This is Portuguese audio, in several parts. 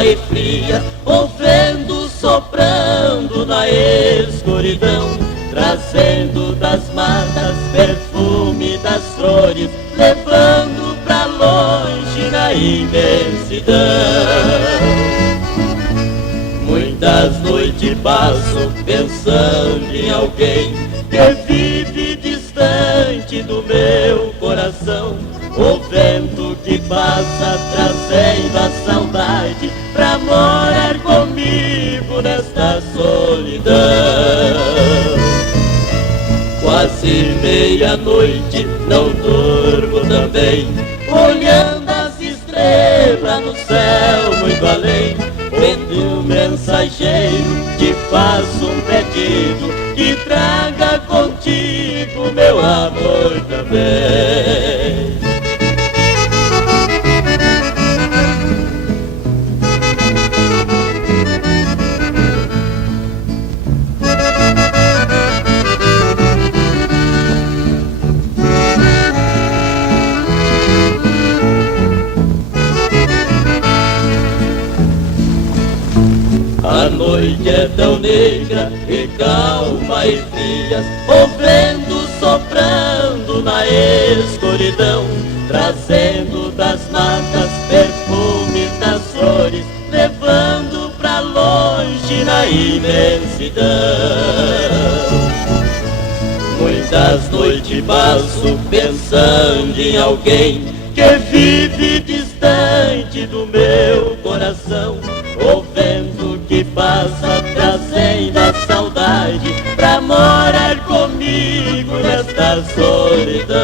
calma e fria, o vento soprando na escuridão, trazendo das matas perfume das flores, levando pra longe na imensidão. Muitas noites passo pensando em alguém que vive distante do meu coração. O vento que passa trazendo a saudade pra morar comigo nesta solidão. Quase meia-noite, não durmo também, olhando as estrelas no céu muito além. Vendo o mensageiro, te faço um pedido, que traga contigo meu amor também. A noite é tão negra e calma e fria, o vento soprando na escuridão, trazendo das matas perfume das flores, levando pra longe na imensidão. Muitas noites passo pensando em alguém que vive distante do meu coração. O vento que passa trazendo a saudade pra morar comigo nesta solidão.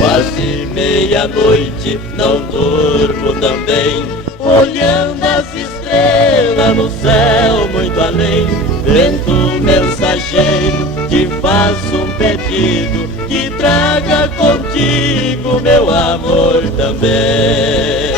Quase meia-noite, não durmo também, olhando as estrelas no céu muito além. Vento mensageiro, te faço um pedido, que traga contigo meu amor também.